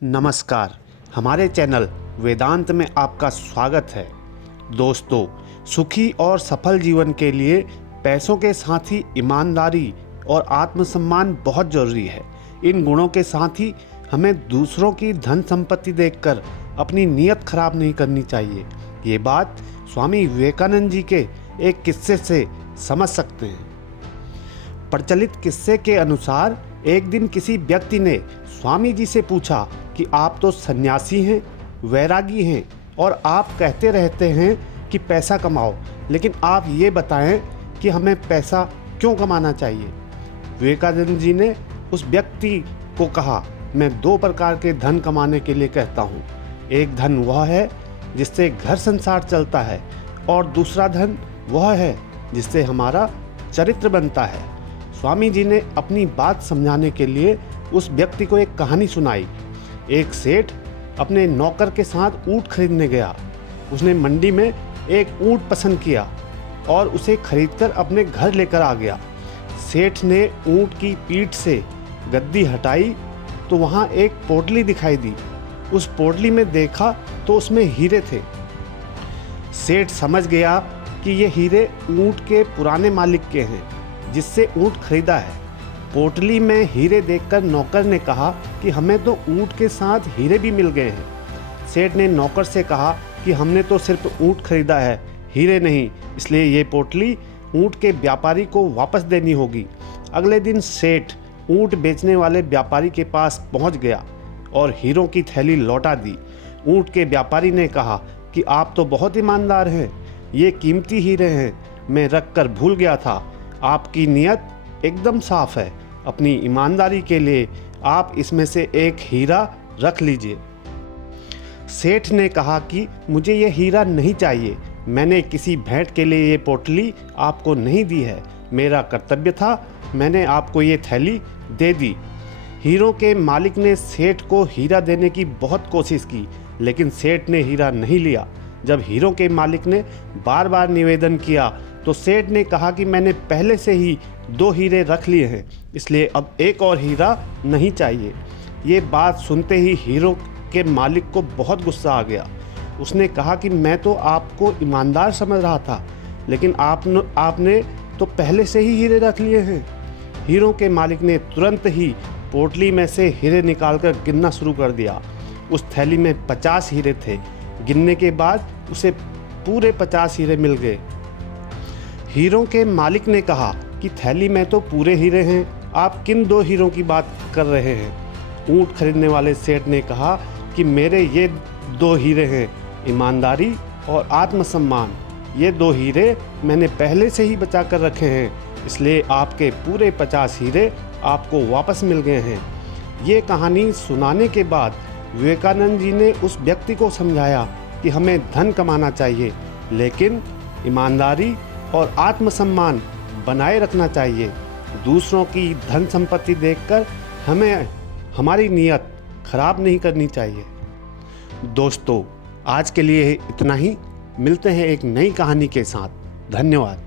नमस्कार। हमारे चैनल वेदांत में आपका स्वागत है। दोस्तों, सुखी और सफल जीवन के लिए पैसों के साथ ही ईमानदारी और आत्मसम्मान बहुत जरूरी है। इन गुणों के साथ ही हमें दूसरों की धन संपत्ति देखकर अपनी नीयत खराब नहीं करनी चाहिए। ये बात स्वामी विवेकानंद जी के एक किस्से से समझ सकते हैं। प्रचलित किस्से के अनुसार एक दिन किसी व्यक्ति ने स्वामी जी से पूछा कि आप तो सन्यासी हैं, वैरागी हैं और आप कहते रहते हैं कि पैसा कमाओ, लेकिन आप ये बताएं कि हमें पैसा क्यों कमाना चाहिए। विवेकानंद जी ने उस व्यक्ति को कहा, मैं दो प्रकार के धन कमाने के लिए कहता हूँ। एक धन वह है जिससे घर संसार चलता है और दूसरा धन वह है जिससे हमारा चरित्र बनता है। स्वामी जी ने अपनी बात समझाने के लिए उस व्यक्ति को एक कहानी सुनाई। एक सेठ अपने नौकर के साथ ऊँट खरीदने गया। उसने मंडी में एक ऊँट पसंद किया और उसे खरीदकर अपने घर लेकर आ गया। सेठ ने ऊँट की पीठ से गद्दी हटाई तो वहाँ एक पोटली दिखाई दी। उस पोटली में देखा तो उसमें हीरे थे। सेठ समझ गया कि ये हीरे ऊँट के पुराने मालिक के हैं जिससे ऊँट खरीदा है। पोटली में हीरे देखकर नौकर ने कहा कि हमें तो ऊँट के साथ हीरे भी मिल गए हैं। सेठ ने नौकर से कहा कि हमने तो सिर्फ ऊँट खरीदा है, हीरे नहीं, इसलिए ये पोटली ऊँट के व्यापारी को वापस देनी होगी। अगले दिन सेठ ऊँट बेचने वाले व्यापारी के पास पहुंच गया और हीरों की थैली लौटा दी। ऊँट के व्यापारी ने कहा कि आप तो बहुत ईमानदार हैं, ये कीमती हीरे हैं, मैं रख कर भूल गया था। आपकी नीयत एकदम साफ है, अपनी ईमानदारी के लिए आप इसमें से एक हीरा रख लीजिए। सेठ ने कहा कि मुझे ये हीरा नहीं चाहिए, मैंने किसी भेंट के लिए ये पोटली आपको नहीं दी है, मेरा कर्तव्य था, मैंने आपको ये थैली दे दी। हीरों के मालिक ने सेठ को हीरा देने की बहुत कोशिश की, लेकिन सेठ ने हीरा नहीं लिया। जब हीरों के मालिक ने बार बार निवेदन किया तो सेठ ने कहा कि मैंने पहले से ही 2 हीरे रख लिए हैं, इसलिए अब एक और हीरा नहीं चाहिए। ये बात सुनते ही हीरों के मालिक को बहुत गुस्सा आ गया। उसने कहा कि मैं तो आपको ईमानदार समझ रहा था, लेकिन आपने तो पहले से ही हीरे रख लिए हैं। हीरों के मालिक ने तुरंत ही पोटली में से हीरे निकालकर गिनना शुरू कर दिया। उस थैली में 50 हीरे थे। गिनने के बाद उसे पूरे 50 हीरे मिल गए। हीरों के मालिक ने कहा कि थैली में तो पूरे हीरे हैं, आप किन 2 हीरों की बात कर रहे हैं। ऊँट खरीदने वाले सेठ ने कहा कि मेरे ये 2 हीरे हैं, ईमानदारी और आत्मसम्मान। ये 2 हीरे मैंने पहले से ही बचा कर रखे हैं, इसलिए आपके पूरे 50 हीरे आपको वापस मिल गए हैं। ये कहानी सुनाने के बाद विवेकानंद जी ने उस व्यक्ति को समझाया कि हमें धन कमाना चाहिए, लेकिन ईमानदारी और आत्मसम्मान बनाए रखना चाहिए। दूसरों की धन संपत्ति देखकर हमें हमारी नीयत खराब नहीं करनी चाहिए। दोस्तों, आज के लिए इतना ही। मिलते हैं एक नई कहानी के साथ। धन्यवाद।